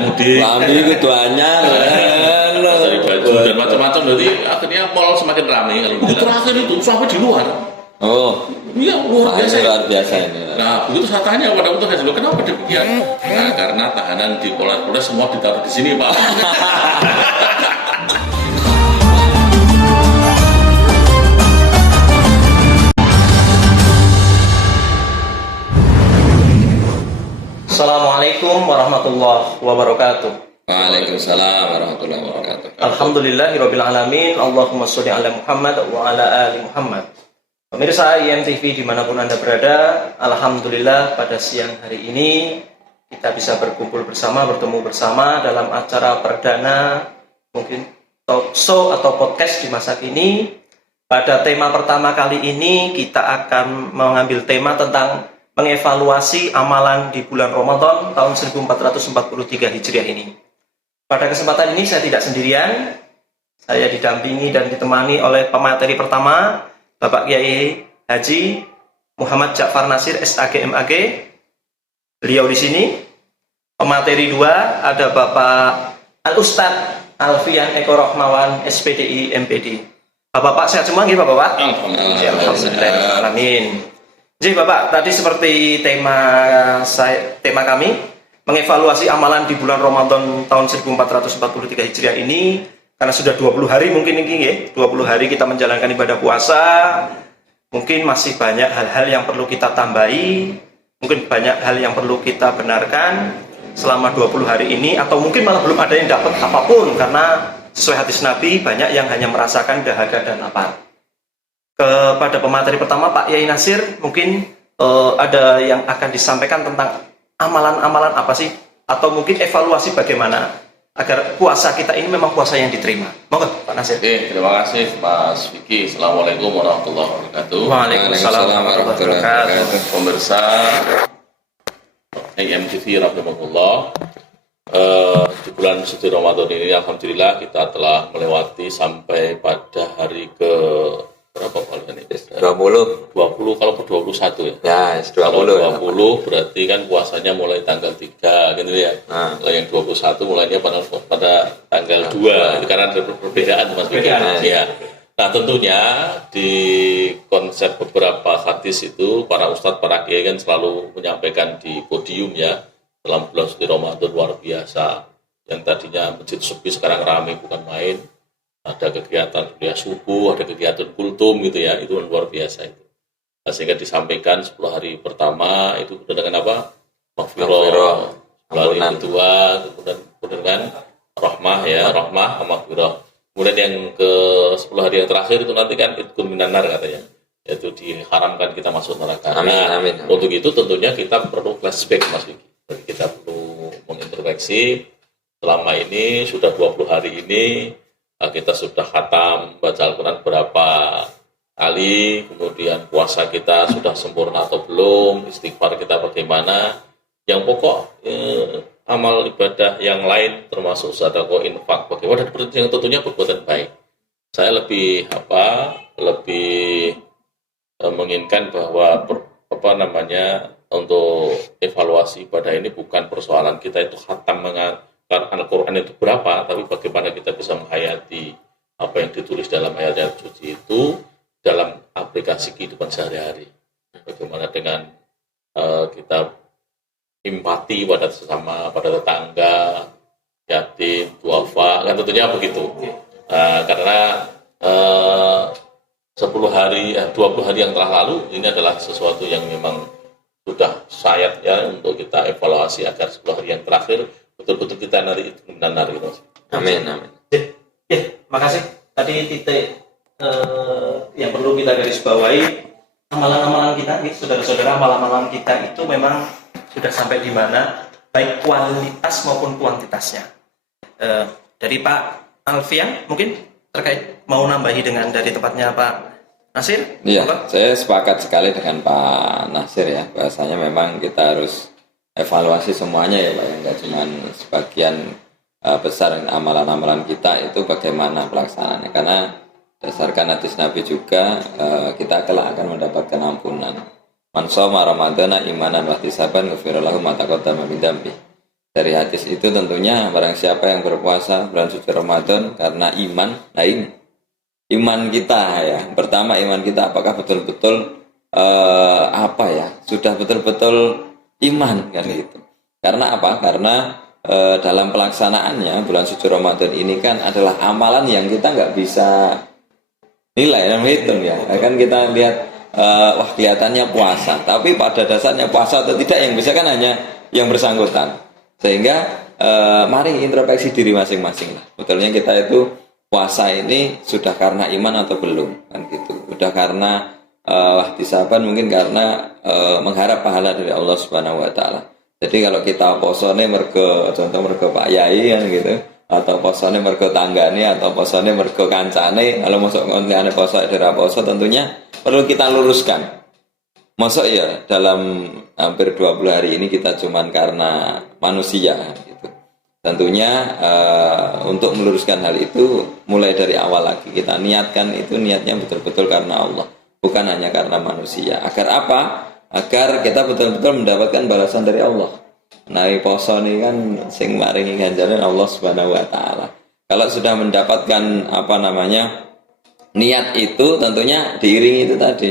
Lambi keduanya dari baju dan macam-macam, jadi akhirnya mall semakin ramai. Kalau terakhir itu sampai di luar. Oh, Iya, luar biasa. luar biasa ini. Nah, begitu saya tanya pada petugas dulu, kenapa demikian? Nah, karena tahanan di Polres semua ditaruh di sini, Pak. Assalamualaikum warahmatullahi wabarakatuh. Waalaikumsalam warahmatullahi wabarakatuh. Alhamdulillahirabbil alamin. Allahumma sholli ala Muhammad wa ala ali Muhammad. Pemirsa IMTV dimanapun Anda berada, alhamdulillah pada siang hari ini kita bisa berkumpul bersama, bertemu bersama dalam acara perdana mungkin talk show atau podcast di masa kini. Pada tema pertama kali ini kita akan mengambil tema tentang mengevaluasi amalan di bulan Ramadan tahun 1443 Hijriah ini. Pada kesempatan ini saya tidak sendirian, saya didampingi dan ditemani oleh pemateri pertama, Bapak Kiai Haji Muhammad Ja'far Nasir SAG MAG. Beliau di sini. Pemateri dua ada Bapak Al-Ustadz Alfian Eko Rohmawan SPDI MPD. Bapak sehat semua nggih Bapak? Alhamdulillah. Amin. Jadi Bapak, tadi seperti tema kami mengevaluasi amalan di bulan Ramadan tahun 1443 Hijriah ini, karena sudah 20 hari mungkin ini ya, 20 hari kita menjalankan ibadah puasa, mungkin masih banyak hal-hal yang perlu kita tambahi, mungkin banyak hal yang perlu kita benarkan selama 20 hari ini, atau mungkin malah belum ada yang dapat apapun, karena sesuai hadis Nabi banyak yang hanya merasakan dahaga dan lapar. Kepada pemateri pertama Pak Yai Nasir, mungkin ada yang akan disampaikan tentang amalan-amalan apa sih, atau mungkin evaluasi bagaimana agar puasa kita ini memang puasa yang diterima. Monggo Pak Nasir. Oke, terima kasih Mas Vicky. Assalamualaikum warahmatullahi wabarakatuh. Waalaikumsalam warahmatullahi wabarakatuh. Pemirsa IMTV rahimahullah, di bulan suci Ramadan ini alhamdulillah kita telah melewati sampai pada hari ke berapa kali ini? 20 kalau ke 21 ya. Ya, 20. Kalau 20 berarti kan puasanya mulai tanggal 3 gitu ya. Kalau yang 21 mulainya pada tanggal 2. Itu karena ada perbedaan Mas Vicky. Ya. Nah, tentunya di konsep beberapa hadis itu para ustadz, para kiai kan selalu menyampaikan di podium ya, dalam bulan suci Ramadan luar biasa. Yang tadinya masjid sepi sekarang ramai bukan main. Ada kegiatan kuliah subuh, ada kegiatan kultum gitu ya, itu luar biasa itu. Nah, sehingga disampaikan 10 hari pertama itu dengan apa? Maghfirah. Lalu yang kedua kemudian kan rahmah ya, rahmah sama maghfirah. Kemudian yang ke 10 hari yang terakhir itu nanti kan itkun minanar katanya, yaitu diharamkan kita masuk neraka. Amin, nah, amin. Untuk itu tentunya kita perlu flashback Mas Vicky. Jadi kita perlu mengintrospeksi selama ini sudah 20 hari ini kita sudah khatam baca Al-Quran berapa kali, kemudian puasa kita sudah sempurna atau belum, istighfar kita bagaimana, yang pokok amal ibadah yang lain termasuk sedekah, infak bagaimana, dan yang tentunya perbuatan baik. Saya lebih menginginkan bahwa untuk evaluasi ibadah ini bukan persoalan kita itu khatam Al-Quran itu berapa, tapi bagaimana kita bisa menghayati apa yang ditulis dalam ayat-ayat suci itu dalam aplikasi kehidupan sehari-hari. Bagaimana dengan kita empati pada sesama, pada tetangga, yatim, duafa, kan tentunya begitu. Karena 20 hari yang telah lalu ini adalah sesuatu yang memang sudah sayat ya untuk kita evaluasi agar 10 hari yang terakhir betul-betul kita nari itu benar gitu. Amin. Ya, makasih. Tadi titik yang perlu kita garis bawahi, amalan-amalan kita, saudara-saudara, amalan-amalan kita itu memang sudah sampai di mana, baik kualitas maupun kuantitasnya. Dari Pak Alfian mungkin terkait mau nambahi dengan dari tempatnya Pak Nasir? Iya, saya sepakat sekali dengan Pak Nasir ya, bahasanya memang kita harus evaluasi semuanya ya Pak, enggak cuma sebagian besar amalan-amalan kita itu bagaimana pelaksanaannya, karena berdasarkan hadis Nabi juga kita kelak akan mendapatkan ampunan. Man shoma ramadhana imanan wa ihtisaban ghufira lahu ma taqaddama min dzambi. Dari hadis itu tentunya barang siapa yang berpuasa bulan suci Ramadan karena iman, nah ini iman kita ya. Pertama iman kita apakah betul-betul sudah betul-betul iman kan gitu. Karena apa? Karena dalam pelaksanaannya bulan suci Ramadan ini kan adalah amalan yang kita nggak bisa nilai dan hitung ya. Kan kita lihat wah kelihatannya puasa, tapi pada dasarnya puasa atau tidak yang bisa kan hanya yang bersangkutan. Sehingga mari introspeksi diri masing-masing lah. Betulnya kita itu puasa ini sudah karena iman atau belum kan gitu. Udah karena ihtisaban mungkin karena mengharap pahala dari Allah Subhanahu wa taala. Jadi kalau kita posone mergo Pak Yai kan gitu, atau posone mergo tanggane atau posone mergo kancane, kalau masuk konteane poso ora poso tentunya perlu kita luruskan. Masuk ya dalam hampir 20 hari ini kita cuman karena manusia gitu. Tentunya untuk meluruskan hal itu mulai dari awal lagi kita niatkan itu niatnya betul-betul karena Allah, bukan hanya karena manusia. Agar apa? Agar kita betul-betul mendapatkan balasan dari Allah. Nah, poso ini kan sing maringi ganjaran Allah Subhanahu wa taala. Kalau sudah mendapatkan niat itu tentunya diiringi itu tadi.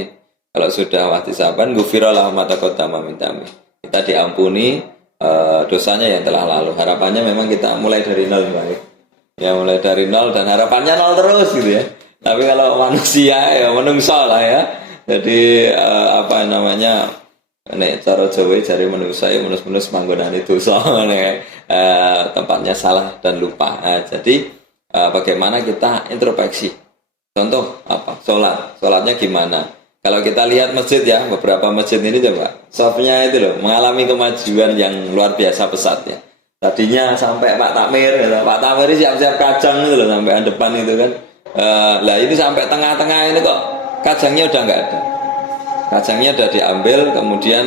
Kalau sudah wahtisaban ghufira lahu ma taqaddama min dzambi. Kita diampuni dosanya yang telah lalu. Harapannya memang kita mulai dari nol, baik. Ya mulai dari nol dan harapannya nol terus gitu ya. Tapi kalau manusia ya menungso lah ya. Jadi nek cara Jawa jare menungso ya menus-menus manggonane dosa tempatnya salah dan lupa. Nah, jadi bagaimana kita introspeksi. Contoh apa? Sholatnya gimana? Kalau kita lihat masjid ya, beberapa masjid ini coba safnya itu loh mengalami kemajuan yang luar biasa pesat ya. Tadinya sampai Pak Takmir siap-siap kacang itu loh sampai depan itu kan. Lah ini sampai tengah-tengah ini kok kacangnya udah nggak ada. Kacangnya udah diambil, kemudian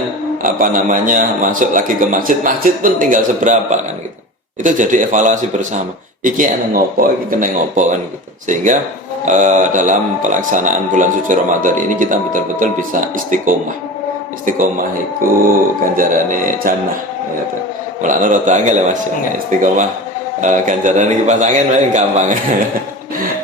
masuk lagi ke masjid pun tinggal seberapa kan gitu. Itu jadi evaluasi bersama. Iki enak ngopo, iki kena ngopo kan gitu. Sehingga dalam pelaksanaan bulan suci Ramadan ini kita betul-betul bisa istiqomah. Istiqomah itu ganjarane jannah gitu. Mulane rada angel ya Mas. Istiqomah ganjarane kipas angin gampang.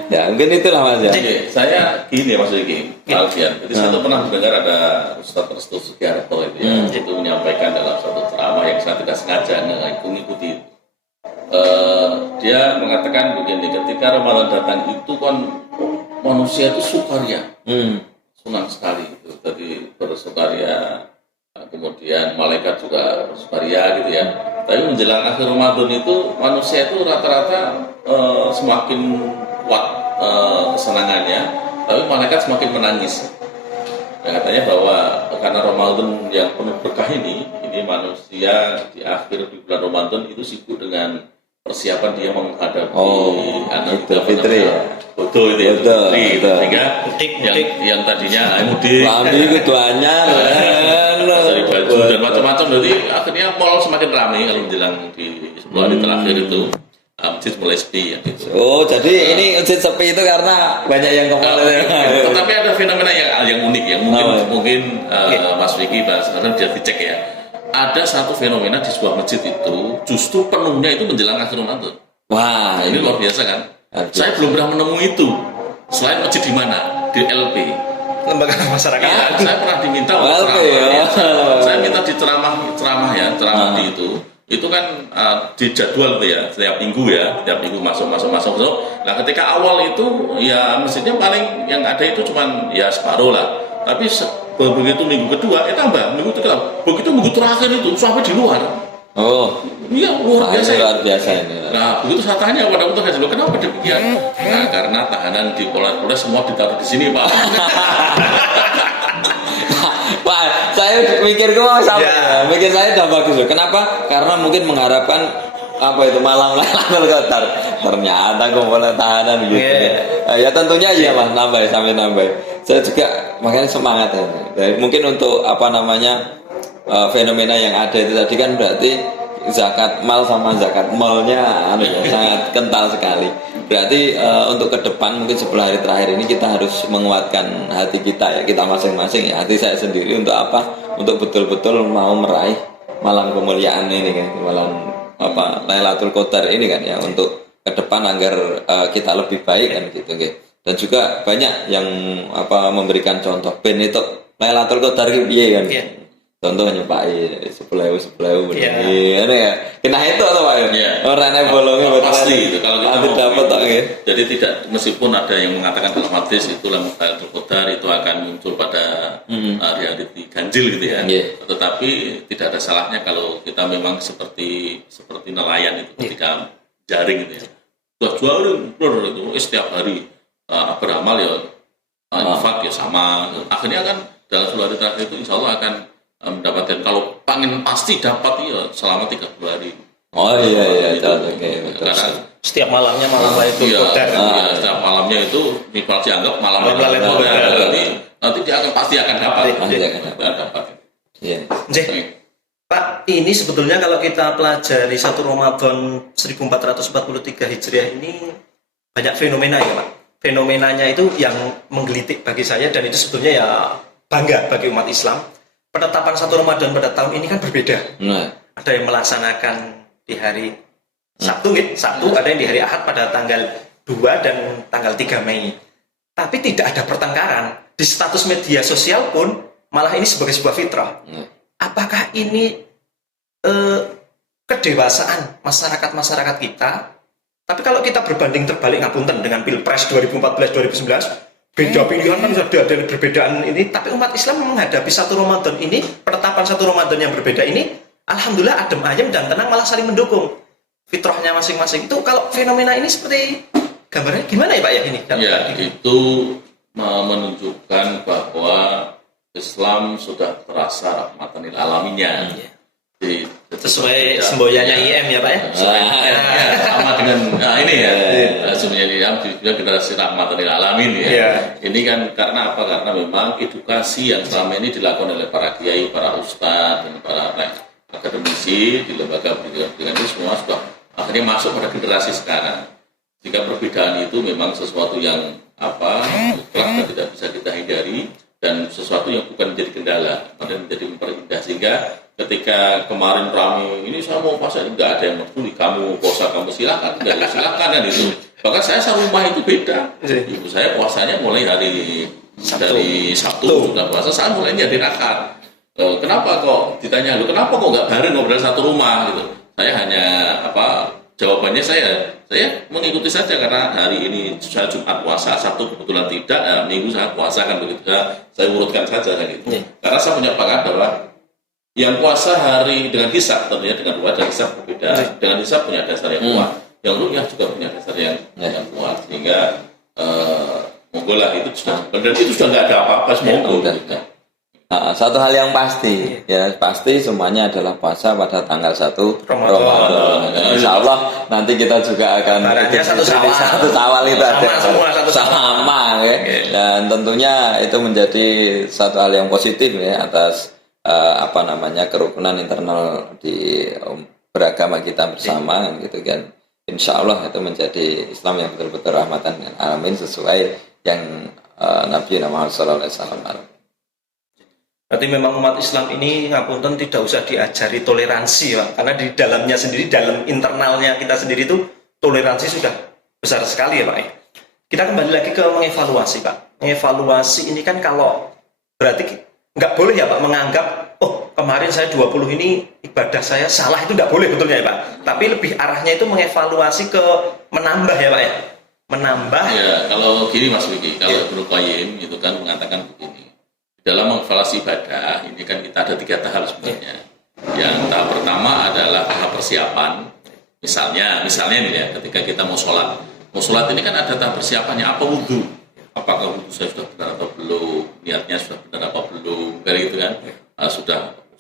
Ya mungkin itulah Mas ya. Saya gini Mas Yiki, Alfian. Jadi saya tuh pernah mendengar ada Ustaz Restu Sugiharto itu ya, itu menyampaikan dalam satu ceramah yang saya tidak sengaja mengikuti. Dia mengatakan begini, ketika Ramadan datang itu kan manusia itu sukaria, senang sekali gitu. Jadi bersukaria, kemudian malaikat juga bersukaria gitu ya. Tapi menjelang akhir Ramadan itu manusia itu rata-rata semakin kuat kesenangannya, tapi malaikat semakin menangis. Dan katanya bahwa karena Ramadan yang penuh berkah ini manusia di akhir di bulan Ramadan itu sibuk dengan persiapan dia menghadapi Idul Fitri ya. Betul itu ya. Sehingga yang tadinya mudik lambi itu anyar dari baju dan macam-macam, jadi akhirnya mall semakin ramai kalau menjelang di 10 hari terakhir itu. Masjid mulai sepi ya gitu. Oh, jadi ini masjid sepi itu karena banyak yang kemarin. Tetapi ada fenomena yang unik ya. Mungkin Mas Vicky sekarang bisa dicek ya. Ada satu fenomena di sebuah masjid itu justru penuhnya itu menjelang akhir Ramadan. Wah, ini luar biasa kan? Saya belum pernah menemui itu. Selain masjid di mana? Di LP. Lembaga masyarakat. Ya, saya pernah diminta LP ya. Saya minta di ceramah di itu. Itu kan dijadwal tuh ya, setiap minggu masuk. Nah ketika awal itu ya masjidnya paling yang ada itu cuman ya separuh lah. Tapi begitu minggu kedua tambah, minggu ketiga, begitu minggu terakhir itu sampai di luar. Oh, iya luar biasa ini. Nah begitu saya tanya pada untuk haji, kenapa demikian? Nah karena tahanan di Polres semua ditaruh di sini Pak. Pak, saya mikir saya udah bagus loh. Kenapa? Karena mungkin mengharapkan Malang Kotar. Ternyata kumpulnya tahanan gitu. Ya tentunya iya Mas, nambah. Saya juga makanya semangat ya. Mungkin untuk fenomena yang ada itu tadi kan berarti zakat mal sama zakat malnya sangat kental sekali. Berarti untuk ke depan mungkin 10 hari terakhir ini kita harus menguatkan hati kita ya, kita masing-masing ya. Hati saya sendiri untuk apa? Untuk betul-betul mau meraih malam kemuliaan ini kan, malam Lailatul Qadar ini kan ya, untuk ke depan agar kita lebih baik kan gitu nggih. Dan juga banyak yang memberikan contoh ben itu Lailatul Qadar ki piye kan. Contoh nyepaki 10.000 ini ya. Kena itu atau Pak? Iya. Orang yang bolongnya pasti itu kalau kita mau dapat tak ya. Jadi tidak, meskipun ada yang mengatakan dalam hadis itu Lailatul Qadar itu akan muncul pada hari-hari ganjil gitu ya. Tetapi tidak ada salahnya kalau kita memang seperti nelayan itu ketika jaring gitu ya. Jual itu setiap hari beramal ya infak ya sama. Akhirnya kan dalam 10 hari terakhir itu insya Allah akan mendapatkan, kalau pengen pasti dapat ya selama 30 hari. Oh iya betul. Karena setiap malamnya malam Lailatul Qadar. Setiap malamnya itu dianggap malam Lailatul Qadar. Nanti dia pasti akan dapat. Iya. Pak, ini sebetulnya kalau kita pelajari 1 Ramadan 1443 Hijriah ini banyak fenomena ya Pak. Fenomenanya itu yang menggelitik bagi saya, dan itu sebetulnya ya bangga bagi umat Islam. Penetapan 1 Ramadan pada tahun ini kan berbeda. Ada yang melaksanakan di hari Sabtu, ada yang di hari Ahad pada tanggal 2 dan tanggal 3 Mei. Tapi tidak ada pertengkaran. Di status media sosial pun malah ini sebagai sebuah fitrah. Apakah ini kedewasaan masyarakat kita? Tapi kalau kita berbanding terbalik ngapunten dengan Pilpres 2014-2019, beda pilihan kan ada perbedaan ini, tapi umat Islam menghadapi 1 Ramadan ini, penetapan 1 Ramadan yang berbeda ini, alhamdulillah adem ayem dan tenang, malah saling mendukung fitrahnya masing-masing. Itu kalau fenomena ini seperti gambarnya gimana ya Pak ya ini? Ya, itu menunjukkan bahwa Islam sudah terasa rahmatan lil alaminnya. Sesuai semboyannya IM ya Pak ya? Sama dengan ini ya, sebenarnya juga generasi rahmatan lil alamin ya. Ini kan karena apa? Karena memang edukasi yang selama ini dilakukan oleh para kiai, para ustadz, dan para akademisi di lembaga pendidikan itu semua sudah akhirnya masuk pada generasi sekarang. Jika perbedaan itu memang sesuatu yang mutlak dan tidak bisa kita hindari, dan sesuatu yang bukan menjadi kendala, kemudian menjadi memperindah. Sehingga ketika kemarin ramai ini saya mau puasa, nggak ada yang peduli, kamu puasa kamu silakan, nggak silakan kan itu. Bahkan saya rumah itu beda. Ibu saya puasanya mulai dari Sabtu sudah puasa, saya mulai hari Ahad. Kenapa kok ditanya lu? Kenapa kok nggak bareng ngobrol satu rumah gitu? Saya hanya jawabannya saya mengikuti saja, karena hari ini saya Jumat puasa, Sabtu kebetulan tidak, Minggu saya puasa kan begitu. Saya urutkan saja kan gitu. Karena saya punya pengalaman bahwa yang puasa hari dengan hisab tentunya dengan ruwah dan hisab berbeda. Dengan hisab punya dasar yang kuat, yang ru'yah juga punya dasar yang kuat, sehingga monggolah itu sudah, dan itu sudah nggak ada apa-apa semoga. Satu hal yang pasti, ya pasti semuanya adalah puasa pada tanggal 1 Ramadan. Insya Allah nanti kita juga akan satu Syawal itu ada sama ya. Dan tentunya itu menjadi satu hal yang positif ya atas kerukunan internal di beragama kita bersama gitu kan. Insya Allah itu menjadi Islam yang betul-betul rahmatan lil alamin sesuai yang Nabi Muhammad SAW. Berarti memang umat Islam ini ngapunten tidak usah diajari toleransi Pak, karena di dalamnya sendiri, dalam internalnya kita sendiri itu toleransi sudah besar sekali ya Pak. Kita kembali lagi ke mengevaluasi Pak. Mengevaluasi ini kan kalau berarti nggak boleh ya Pak menganggap kemarin saya 20 ini ibadah saya salah, itu nggak boleh betulnya ya Pak. Tapi lebih arahnya itu mengevaluasi ke menambah ya Pak ya. Menambah. Ya kalau gini Mas Wiki, kalau Ibnu Qayyim itu kan mengatakan begini. Dalam mengevaluasi ibadah ini kan kita ada 3 tahap sebenarnya. Yang tahap pertama adalah tahap persiapan. Misalnya ini ya, ketika kita mau sholat ini kan ada tahap persiapannya. Apa wudhu? Apakah wudhu saya sudah benar atau belum? Niatnya sudah benar apa belum? Kayak gitu kan?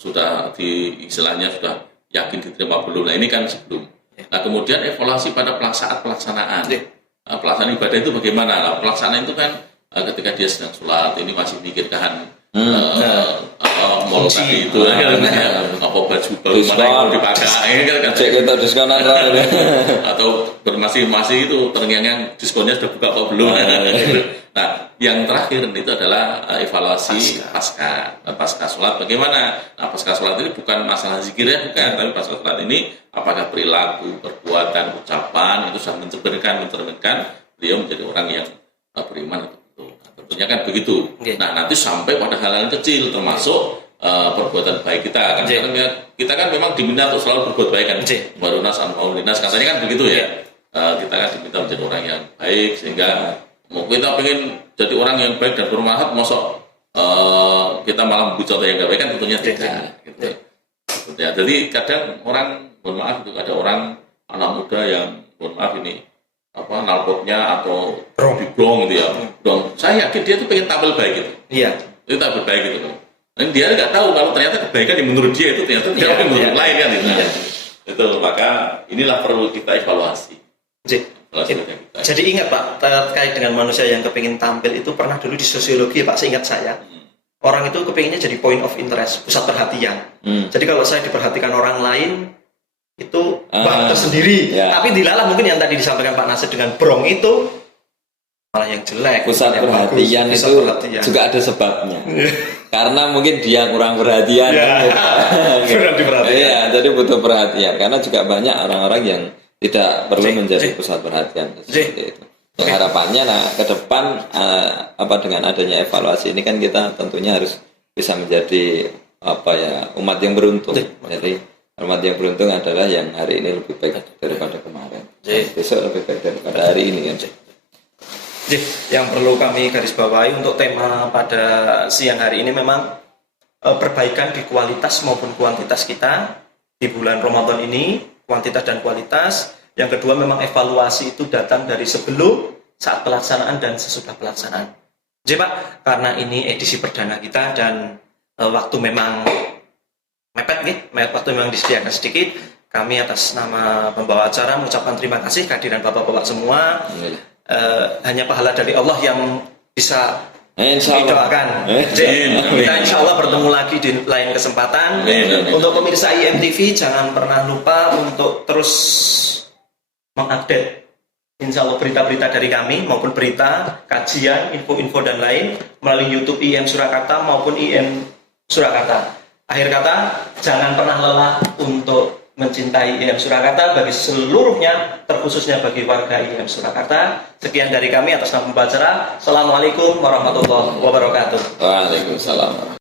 Sudah di istilahnya sudah yakin diterima belum? Nah ini kan sebelum. Nah kemudian evaluasi pada pelaksanaan. Pelaksanaan ibadah itu bagaimana? Nah, pelaksanaan itu kan ketika dia sedang sholat ini masih mikirkan mall tadi itu apa baju baru mana yang mau dipakai kan cek kita diskonan lah. atau masih itu terngiang diskonnya sudah buka apa belum. Nah, yang terakhir itu adalah evaluasi pasca sholat bagaimana. Nah, pasca sholat ini bukan masalah zikirnya, bukan, tapi pasca sholat ini apakah perilaku, perbuatan, ucapan itu sudah mencerminkan beliau menjadi orang yang beriman atau betul. Nah, tentunya kan begitu. Nah, nanti sampai pada hal-hal kecil termasuk perbuatan baik kita kan. Karena kita kan memang diminta untuk selalu berbuat baik kan. Barunas amaulinas katanya kan begitu ya. Kita kan diminta menjadi orang yang baik sehingga mau kita pengen jadi orang yang baik dan bermanfaat, masa kita malah membuat contoh yang gak baik kan tentunya tidak. Gitu. Ya, jadi kadang orang, mohon maaf itu ada orang anak muda yang mohon maaf ini nalpotnya atau diblong gitu ya. Dong, saya yakin dia tuh pengen tampil baik gitu. Iya. Itu tampil baik gitu loh. Dan dia nggak tahu kalau ternyata kebaikan yang menurut dia itu ternyata tidak menurut lain kan gitu. Itu maka inilah perlu kita evaluasi. Jadi ingat Pak, terkait dengan manusia yang kepingin tampil itu pernah dulu di sosiologi Pak, seingat saya. Orang itu kepinginnya jadi point of interest, pusat perhatian. Jadi kalau saya diperhatikan orang lain, itu bak tersendiri. Tapi dilalah mungkin yang tadi disampaikan Pak Nasir dengan brong itu, malah yang jelek. Pusat perhatian bagus, itu juga ada sebabnya. Karena mungkin dia kurang perhatian. Kurang diperhatikan. Iya, jadi butuh perhatian. Karena juga banyak orang-orang yang tidak perlu menjadi pusat perhatian seperti itu. Yang harapannya ke depan dengan adanya evaluasi ini kan kita tentunya harus bisa menjadi umat yang beruntung. Jadi umat yang beruntung adalah yang hari ini lebih baik daripada kemarin. Besok lebih baik daripada hari ini kan. Yang perlu kami garis bawahi untuk tema pada siang hari ini memang perbaikan di kualitas maupun kuantitas kita di bulan Ramadan ini, kuantitas dan kualitas. Yang kedua memang evaluasi itu datang dari sebelum, saat pelaksanaan dan sesudah pelaksanaan. Jadi Pak, karena ini edisi perdana kita dan waktu memang mepet waktu memang disediakan sedikit, kami atas nama pembawa acara mengucapkan terima kasih kehadiran Bapak-bapak semua. Hanya pahala dari Allah yang bisa didoakan. Kita insya Allah bertemu lagi di lain kesempatan. Untuk pemirsa IMTV jangan pernah lupa untuk terus mengupdate insya Allah berita-berita dari kami maupun berita, kajian, info-info dan lain melalui YouTube IM Surakarta maupun IM Surakarta. Akhir kata, jangan pernah lelah untuk mencintai IM Surakarta bagi seluruhnya, terkhususnya bagi warga IM Surakarta. Sekian dari kami atas nama pembaca. Assalamualaikum warahmatullahi wabarakatuh. Waalaikumsalam.